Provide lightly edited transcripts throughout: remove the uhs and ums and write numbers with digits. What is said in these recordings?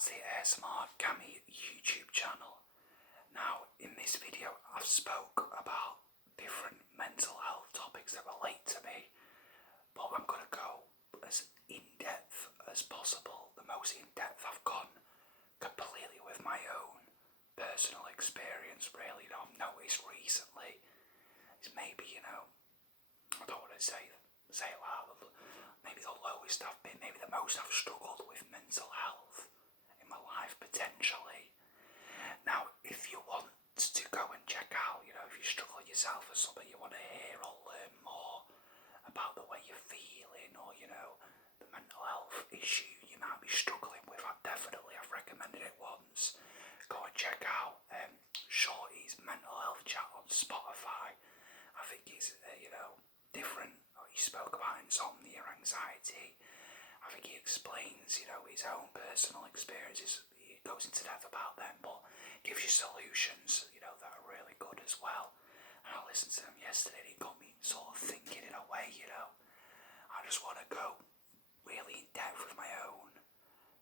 That's the ASMR Cammy YouTube channel. Now, in this video, I've spoke about different mental health topics that relate to me, but I'm going to go as in-depth as possible. The most in-depth I've gone completely with my own personal experience, really, that I've noticed recently. It's maybe, I don't want to say it loud, maybe the lowest I've been, maybe the most I've struggled with mental health in my life, potentially. Now, if you want to go and check out, if you struggle yourself or something, you want to hear or learn more about the way you're feeling, or, the mental health issue you might be struggling with, I've recommended it once. Go and check out Shorty's mental health chat on Spotify. I think he's, different. He spoke about insomnia, anxiety. I think he explains, his own personal experiences. He goes into depth about them, but gives you solutions, that are really good as well. And I listened to them yesterday, and it got me sort of thinking in a way, I just want to go really in depth with my own,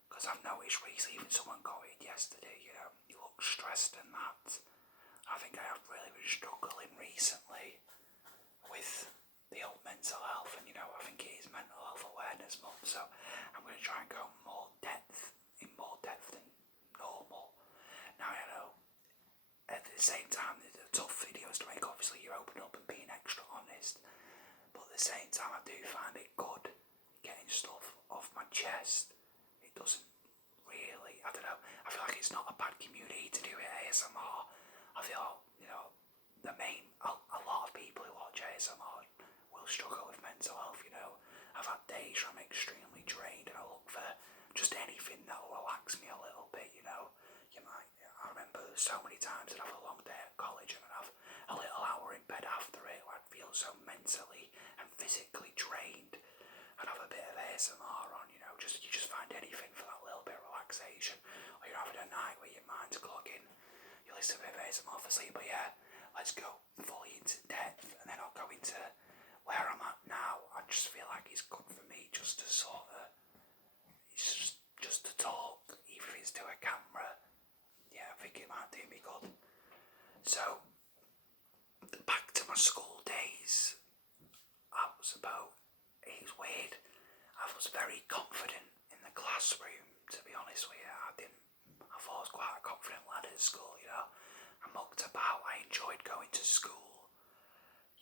because I've noticed recently, even someone got it yesterday, he looked stressed and that. I think I have really been struggling recently with the old mental health, and I think it is Mental Health Awareness Month, so I'm going to try and go in more depth than normal. Now, at the same time, they're tough videos to make. Obviously, you're opening up and being extra honest, but at the same time, I do find it good getting stuff off my chest. It doesn't really, I don't know, I feel like it's not a bad community to do it ASMR. I feel, a lot of people who watch ASMR will struggle with mental health, I've had days where I'm extremely drained and I look for just anything that will relax me a little bit, I remember so many times I'd have a long day at college and I'd have a little hour in bed after it where I'd feel so mentally and physically drained. I'd have a bit of ASMR on, you just find anything for that little bit of relaxation. Or you're having a night where your mind's clogging, you listen to a bit of ASMR for sleep. But yeah, let's go fully into depth, and then I'll go into where I'm at now. I just feel like it's good for me just to just to talk, even if it's to a camera. Yeah, I think it might do me good. So, back to my school days. It was weird. I was very confident in the classroom, to be honest with you. I thought I was quite a confident lad at school, I mucked about, I enjoyed going to school.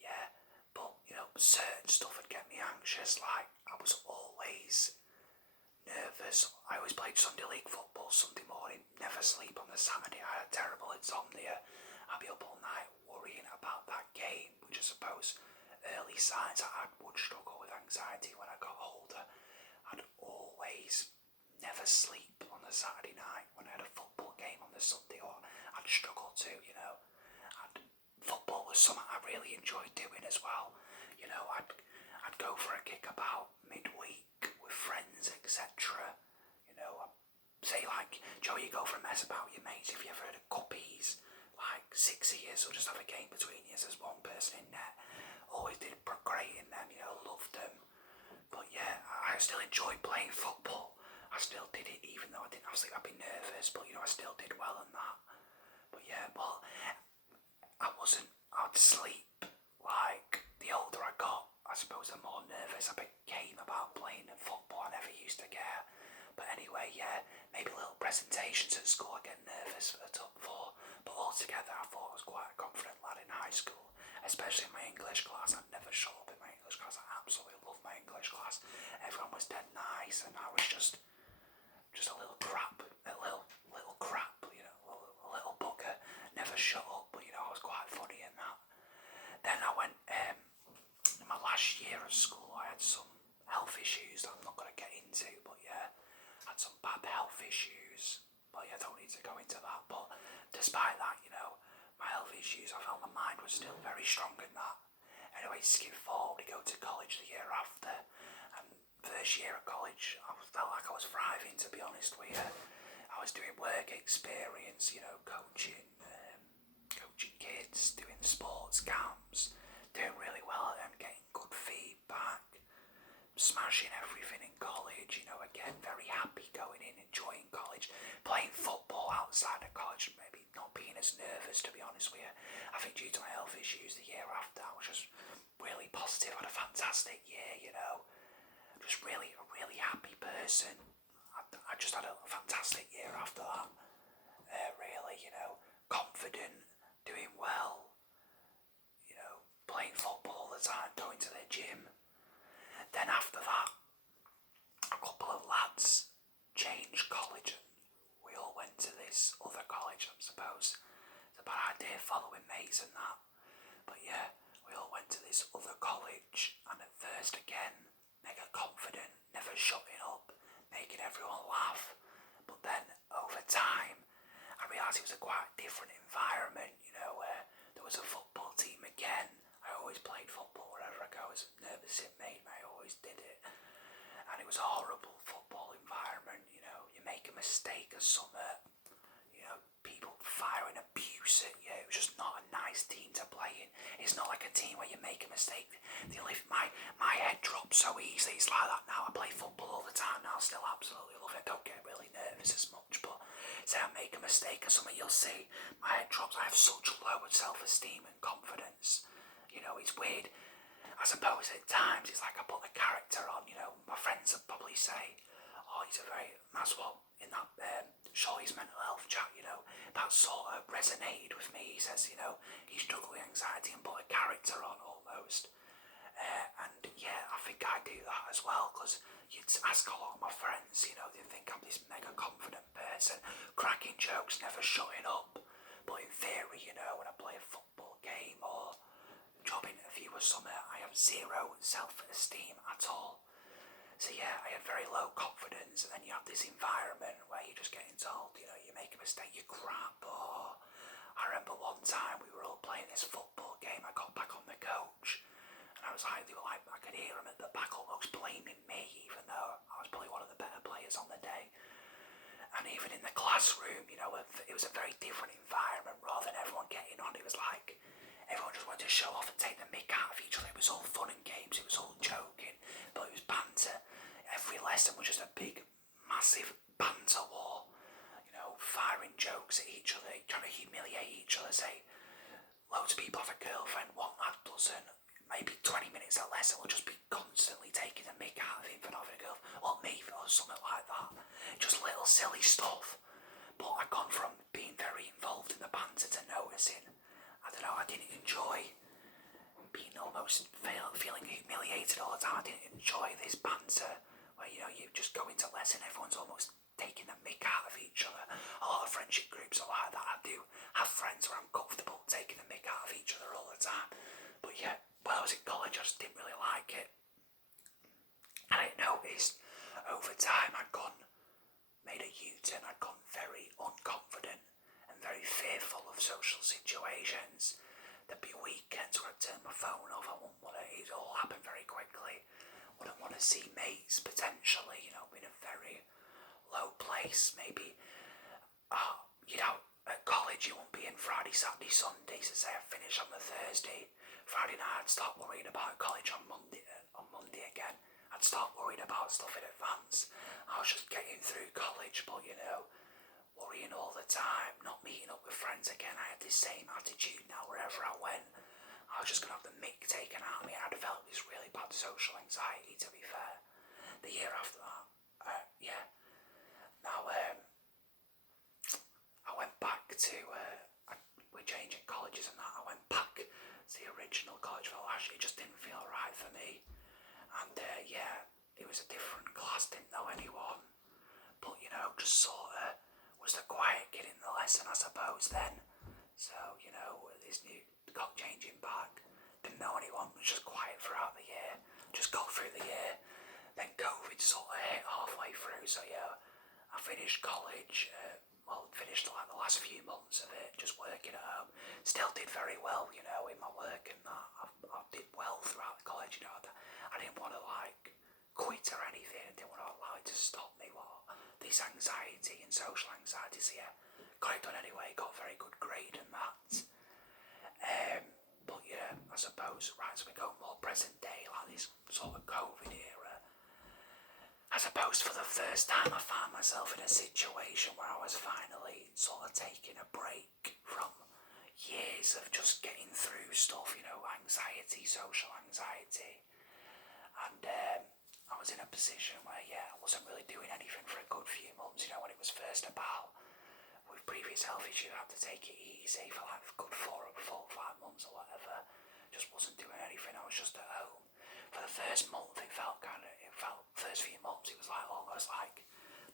Yeah, but, certain stuff would get me anxious, like I was always nervous. I always played Sunday league football Sunday morning, never sleep on the Saturday. I had terrible insomnia. I'd be up all night worrying about that game, which I suppose early signs that I would struggle with anxiety when I got older. I'd always never sleep on the Saturday night when I had a football game on the Sunday, or I'd struggle to, football was something I really enjoyed doing as well. I'd go for a kick about midweek with friends, etc. Say like, Joe, you go for a mess about your mates. If you ever heard of guppies, like 6 years, or just have a game between you, there's one person in there. Always did great in them, loved them. But yeah, I still enjoyed playing football. I still did it, even though I didn't have sleep. I'd be nervous, but I still did well in that. But yeah, well, I'd sleep. Like, the older I got, I suppose the more nervous I became about playing football. I never used to care. But anyway, yeah, maybe little presentations at school I get nervous for. But altogether, I thought I was quite a confident lad in high school, especially in my English class. I'd never shut up in my English class. I absolutely loved my English class. Everyone was dead nice, and I was just a little crap, a little crap, a little bugger. Never shut up, but I was quite funny in that. Then I went, in my last year of school, I had some health issues that I'm not going to get into, but yeah, I had some bad health issues. But yeah, I don't need to go into that. But despite that, my health issues, I felt my mind was still very strong in that. Anyway, skip forward, we go to college the year after, and first year of college, I felt like I was thriving, to be honest with you. I was doing work experience, coaching kids, doing sports camps, doing really well and getting good feedback, smashing everything in college, again, very happy going in, enjoying college, I think due to my health issues, the year after I was just really positive. I had a fantastic year, you know. Just really a really happy person. I just had a fantastic year after that. Really, you know, confident, doing well, you know, playing football all the time, going to the gym. Then after that, a couple of lads changed college and we all went to this other college, I suppose. It's a bad idea following mates and that. But yeah, we all went to this other college and at first again, mega confident, never shutting up, making everyone laugh. But then over time, I realised it was a quite different environment, you know, where there was a football team again. I always played football wherever I go. I was nervous it made me, I always did it. And it was a horrible football environment, you know. You make a mistake or something, you know, people firing abuse at you. It was just not a nice team to play in. It's not like a team where you make a mistake. They lift my head drops so easily. It's like that now. I play football all the time now. I still absolutely love it. I don't get really nervous as much, but say I make a mistake or something, you'll see my head drops. I have such low self-esteem and confidence. You know, it's weird. I suppose at times it's like I put a character on, you know. My friends would probably say, oh, he's a very, Maswell in that Shaw's mental health chat, you know, that sort of resonated with me. He says, you know, he struggled with anxiety and put a character on almost. And yeah, I think I do that as well, because you'd ask a lot of my friends, you know, they think I'm this mega confident person, cracking jokes, never shutting up. But in theory, you know, when I play a football game or job interview or something, I have zero self-esteem at all. So yeah, I had very low confidence, and then you have this environment where you're just getting told, you know, you make a mistake, you crap. Or I remember one time we were all playing this football game, I got back on the coach, and I was like, they were like, I could hear them at the back almost blaming me, even though I was probably one of the better players on the day. And even in the classroom, you know, it was a very different environment. Rather than everyone getting on, it was like everyone just wanted to show off and take the mick out of each other. It was all fun and games, it was all joking, but it was banter. Every lesson was just a big, massive banter war. You know, firing jokes at each other, trying to humiliate each other. Say, loads of people have a girlfriend, one lad doesn't. Maybe 20 minutes a lesson will just be constantly taking the mick out of him for not having a girlfriend, or me, or something like that. Just little silly stuff. But I've gone from being very involved in the banter to noticing, I don't know, I didn't enjoy being almost feeling humiliated all the time. I didn't enjoy this banter where, you know, you just go into lesson, everyone's almost taking the mick out of each other. A lot of friendship groups are like that. I do have friends where I'm comfortable taking the mick out of each other all the time. But yeah, when I was in college, I just didn't really like it. And I noticed over time made a U-turn. I'd gone very unconfident and very fearful of social situations. There'd be weekends where I'd turn my phone off. I wouldn't want to, it all happened very quickly. Wouldn't want to see mates potentially, you know, in a very low place. Maybe, you know, at college you won't be in Friday, Saturday, Sunday. So say I finish on the Thursday, Friday night I'd start worrying about college on Monday again. I'd start worrying about stuff in advance. I was just getting through college, but you know, worrying all the time, not meeting up with friends again. I had this same attitude now wherever I went. I was just going to have the mick taken out of me. I developed this really bad social anxiety, to be fair. The year after that, yeah. Now, I went back to, we're changing colleges and that. I went back to the original college for last year. It just didn't feel right for me. And yeah, it was a different class, didn't know anyone. But, you know, just sort of was the quiet kid in the lesson, I suppose, then. So, you know, this new changing back, didn't know anyone, was just quiet throughout the year. Just got through the year. Then COVID sort of hit halfway through, so yeah, I finished college, finished like the last few months of it, just working at home. Still did very well, you know, in my work and that. I did well throughout college, you know. I didn't want to like quit or anything. I didn't want to allow it to stop me. This anxiety and social anxiety, so yeah, got it done anyway. Got a very good grade in that. But yeah, I suppose, right, so we go more present day, like this sort of COVID era. I suppose for the first time I found myself in a situation where I was finally sort of taking a break from, years of just getting through stuff, you know, anxiety, social anxiety. And I was in a position where, I wasn't really doing anything for a good few months, you know, when it was first about. With previous health issues, I had to take it easy for like a good 4 or 5 months or whatever. Just wasn't doing anything, I was just at home. For the first month, first few months, it was like almost like,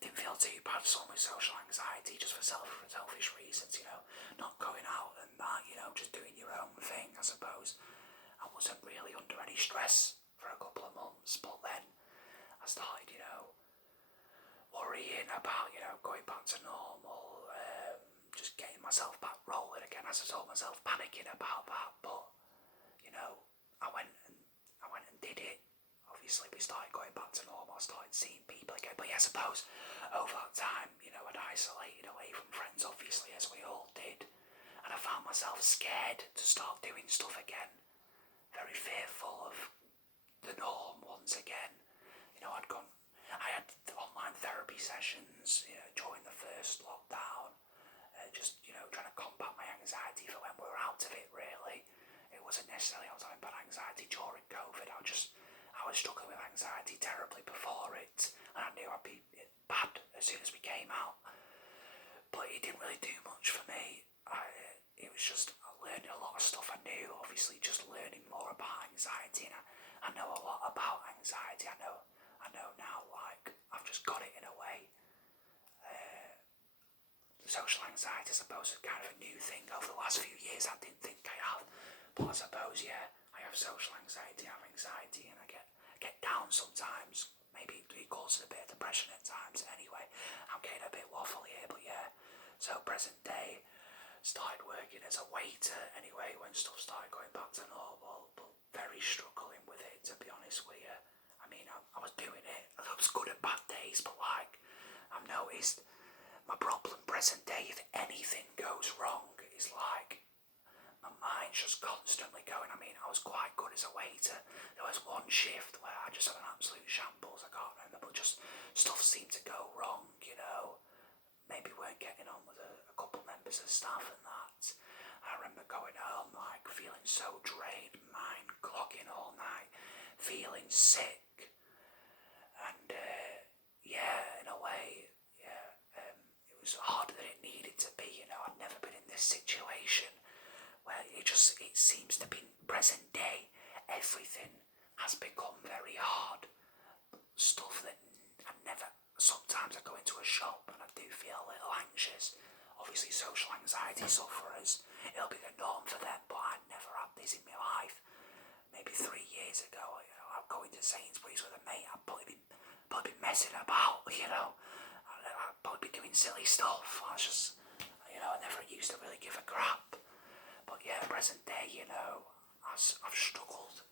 didn't feel too bad, so with social anxiety, just for selfish reasons, you know, not going out and that, you know, just doing your own thing, I suppose. I wasn't really under any stress for a couple of months, but then I started, you know, worrying about, you know, going back to normal, just getting myself back rolling again, as I told myself, panicking about that, but, you know, I went and did it. Obviously, we started going back to normal, I started seeing people again, but I suppose over that time, you know, I'd isolated away from friends, obviously, as we all did, and I found myself scared to start doing stuff again, very fearful of the norm once again. You know, I had online therapy sessions, you know, during the first lockdown, just, you know, trying to combat my anxiety for when we were out of it, really. It wasn't necessarily I was having bad anxiety during COVID, I was struggling with anxiety terribly before it, and I knew I'd be bad as soon as we came out. But it didn't really do much for me. It was just learning a lot of stuff I knew, obviously just learning more about anxiety, and I know a lot about anxiety. I know now, like, I've just got it in a way. Social anxiety, I suppose, is kind of a new thing over the last few years. I didn't think I have, but I suppose, I have social anxiety, I have anxiety, and I get down sometimes. Maybe it causes a bit of depression at times. Anyway, I'm getting a bit waffly here, but so present day, started working as a waiter anyway when stuff started going back to normal, but very struggling with it, to be honest with you. I mean, I was doing it, I was good at bad days, but like, I've noticed my problem present day, if anything goes wrong, is like, my mind's just constantly going. I mean, I was quite good as a waiter. There was one shift where I just had an absolute shambles, I can't remember, but just stuff seemed to go wrong, you know. Maybe weren't getting on with a couple members of staff and that. I remember going home, like, feeling so drained, mind clogging all night, feeling sick. And, in a way, it was harder than it needed to be, you know. I'd never been in this situation where it seems to be present day, everything has become very hard. Stuff that sometimes I go into a shop and I do feel a little anxious. Obviously, social anxiety sufferers, it'll be the norm for them, but I never had this in my life. Maybe 3 years ago, you know, I'd go into Sainsbury's with a mate, I'd probably be messing about, you know. I'd probably be doing silly stuff. I was just, you know, I never used to really give a crap. But present day, you know, I've struggled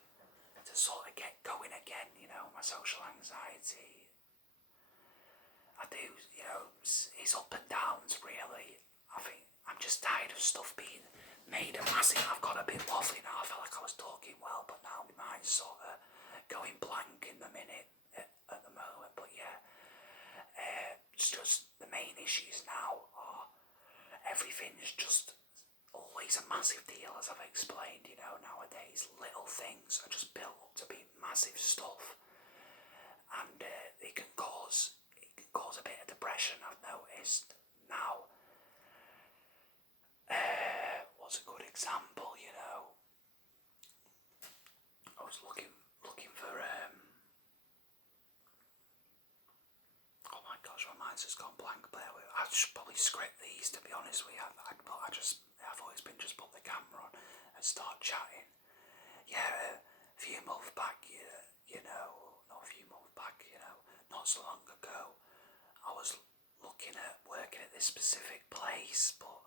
to sort of get going again, you know, my social anxiety. I do, you know, it's up and downs, really. I think I'm just tired of stuff being made a massive. I've got a bit waffly now, I felt like I was talking well, but now my mind's sort of going blank in the minute at the moment. But it's just the main issues now are everything's just always a massive deal, as I've explained, you know. Nowadays little things are just built up to be massive stuff, and it can cause a bit of depression, I've noticed now. What's a good example, you know? I was looking for oh my gosh, my mind's just gone blank. But I should probably script these, to be honest with you. I've always been just put the camera on and start chatting. A few months back, not so long ago, I was looking at working at this specific place, but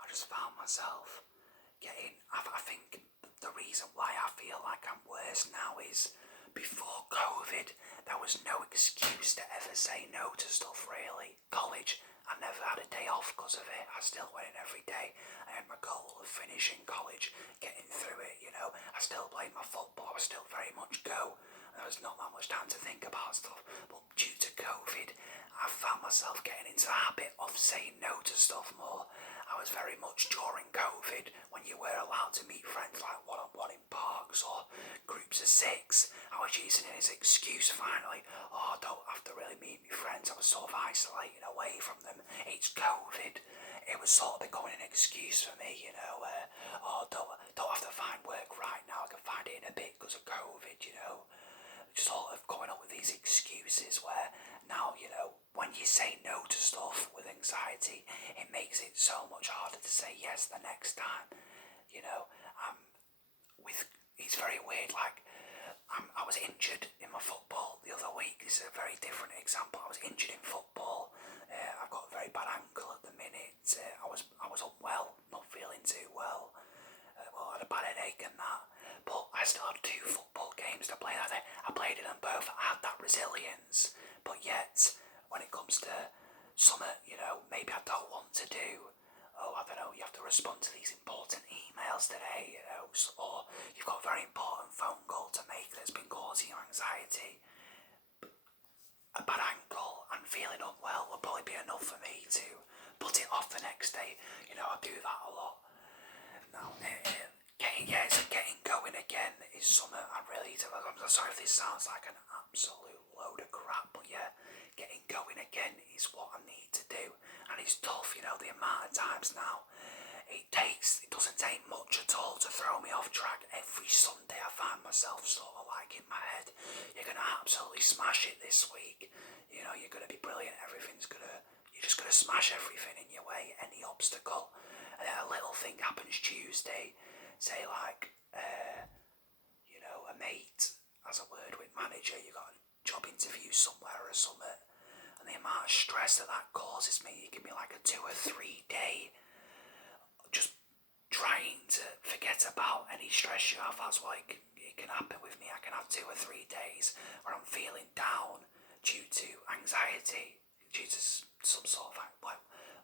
I just found myself I think the reason why I feel like I'm worse now is before COVID, there was no excuse to ever say no to stuff, really. College, I never had a day off because of it. I still went in every day. I had my goal of finishing college, getting through it, you know. I still played my football, I was still very much go. There was not that much time to think about stuff. But due to COVID, I found myself getting into the habit of saying no to stuff more. I I was very much during COVID when you were allowed to meet friends like one-on-one in parks or groups of 6. I was using it as an excuse finally. Oh, I don't have to really meet my friends. I was sort of isolating away from them. It's COVID. It was sort of becoming an excuse for me, you know. Don't have to find work right now. I can find it in a bit because of COVID, you know. Just sort of coming up with these excuses where now, you know, when you say no to stuff with anxiety, it makes it so much harder to say yes the next time. You know, it's very weird. Like, I was injured in my football the other week. This is a very different example. I was injured in football. I've got a very bad ankle at the minute. I was unwell, not feeling too well. I had a bad headache and that. But I still had 2 football games to play that day. I played in them both. I had that resilience. But yet, when it comes to something, you know, maybe I don't want to do. Oh, I don't know, you have to respond to these important emails today, you know, or you've got a very important phone call to make that's been causing you anxiety. A bad ankle and feeling unwell will probably be enough for me to put it off the next day. You know, I do that a lot. Now, getting going again is something I really do. I'm sorry if this sounds like an absolute load of crap, but yeah, getting going again is what I need to do. And it's tough, you know, the amount of times now it doesn't take much at all to throw me off track. Every Sunday I find myself sort of like in my head, you're going to absolutely smash it this week. You know, you're going to be brilliant. You're just going to smash everything in your way, any obstacle. And then a little thing happens Tuesday, say like, you know, a mate has a word with manager, you got a job interview somewhere or something, and the amount of stress that causes me, it can be like a 2 or 3 day just trying to forget about any stress you have. That's what it can happen with me. I can have 2 or 3 days where I'm feeling down due to anxiety, due to some sort of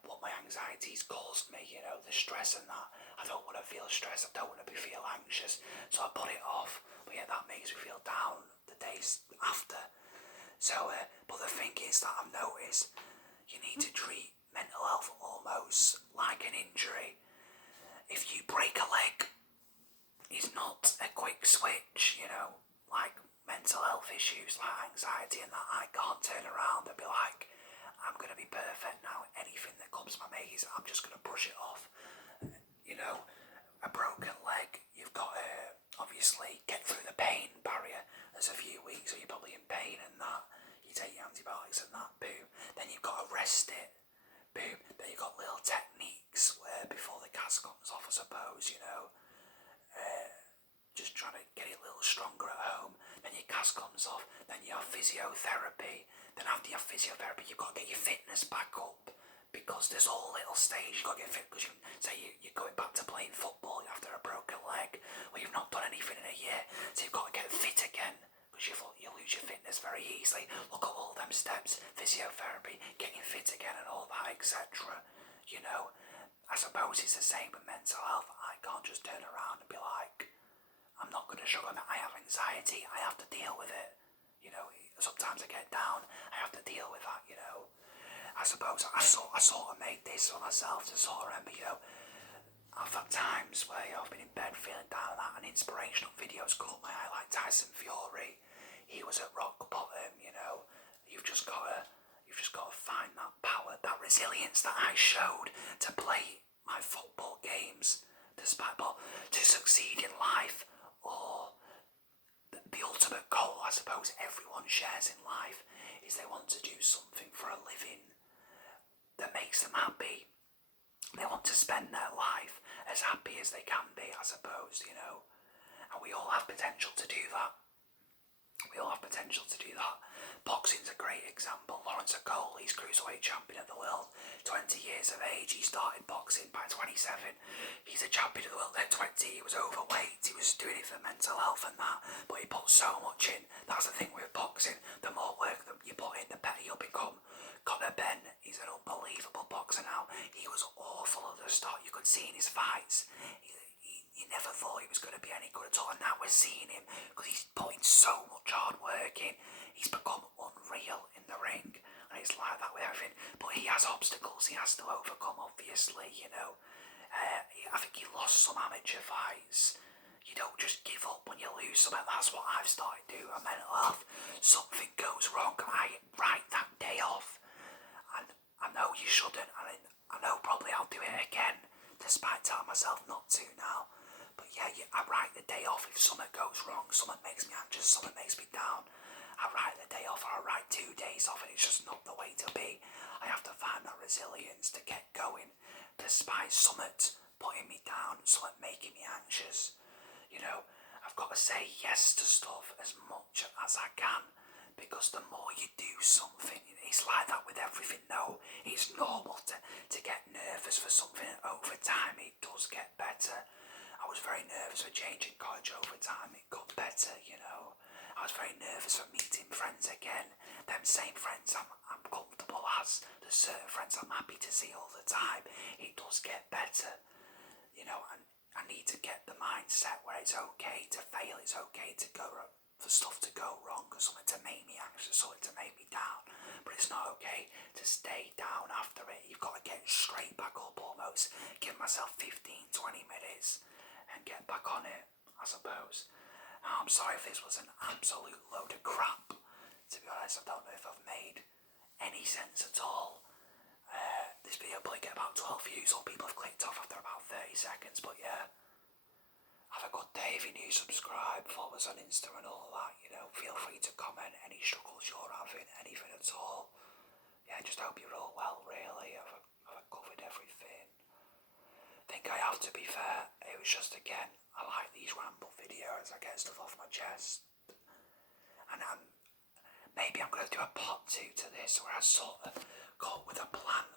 what my anxiety's caused me, you know, the stress and that. I don't want to feel stressed, I don't want to feel anxious, so I put it off, but yeah, that makes me feel down the days after. So, but the thing is that I've noticed, you need to treat mental health almost like an injury. If you break a leg, it's not a quick switch, you know, like mental health issues like anxiety and that. I can't turn around and be like, I'm going to be perfect now. Anything that comes my maze, I'm just going to brush it off. You know, a broken leg, you've got to obviously get through the pain barrier. There's a few weeks where you're probably in pain and that. You take your antibiotics and that, boom. Then you've got to rest it, boom. Then you've got little techniques where before the cast comes off, I suppose, you know, just trying to get it a little stronger at home. Then your cast comes off, then you have physiotherapy. Then after you have physiotherapy, you've got to get your fitness back up, because there's all little stage. You've got to get fit, because you're going back to playing football after a broken leg, or you've not done anything in a year, so you've got to get fit again, because you lose your fitness very easily. Look at all them steps: physiotherapy, getting fit again, and all that, etc. You know, I suppose it's the same with mental health. I can't just turn around and be like, I'm not going to struggle. I have anxiety, I have to deal with it. You know, sometimes I get down, I have to deal with that, you know. I suppose I sort of made this for myself to sort of remember, you know, I've had times where I've been in bed feeling down and that, and inspirational videos caught my eye, like Tyson Fury. He was at rock bottom, you know. You've just got to find that power, that resilience that I showed to play my football games, despite, but to succeed in life, or the ultimate goal, I suppose, everyone shares in life, is they want to do something for a living that makes them happy. They want to spend their life as happy as they can be, I suppose, you know. And we all have potential to do that. Boxing's a great example. Lawrence Cole, he's cruiserweight champion of the world, 20 years of age. He started boxing by 27. He's a champion of the world at 20. He was overweight. He was doing it for mental health and that, but he put so much in. That's the thing with boxing. The more work that you put in, the better you'll become. Conor Ben, he's an unbelievable boxer now. He was awful at the start. You could see in his fights, you never thought he was going to be any good at all, and now we're seeing him because he's putting so much hard work in. He's become unreal in the ring. And it's like that with everything. But he has obstacles he has to overcome, obviously, you know. I think he lost some amateur fights. You don't just give up when you lose something. That's what I've started to do. My mental health. Something goes wrong, I write that day off. And I know you shouldn't. I know probably I'll do it again, despite telling myself not to now. But yeah, I write the day off if something goes wrong, something makes me anxious, something makes me down. I write the day off, or I write 2 days off, and it's just not the way to be. I have to find that resilience to get going, despite something putting me down, something making me anxious. You know, I've got to say yes to stuff as much as I can, because the more you do something, it's like that with everything. No, it's normal to get nervous for something, and over time it does get better. I was very nervous for changing college. Over time it got better, you know. I was very nervous for meeting friends again. Them same friends I'm comfortable as. There's certain friends I'm happy to see all the time. It does get better, you know, and I need to get the mindset where it's okay to fail, it's okay to go for stuff to go wrong, or something to make me anxious, something to make me down. But it's not okay to stay down after it. You've got to get straight back up almost. Give myself 15-20 minutes and get back on it, I suppose. I'm sorry if this was an absolute load of crap. To be honest, I don't know if I've made any sense at all. This video will probably get about 12 views, or people have clicked off after about 30 seconds, but yeah. Have a good day. If you're new, subscribe, follow us on Insta and all that, you know. Feel free to comment any struggles you're having, anything at all. Yeah, just hope you're all well, really. I've covered everything. I think I have, to be fair. It was just, again, I like these ramble videos. I get stuff off my chest. And maybe I'm going to do a part 2 to this, where I sort of go with a plan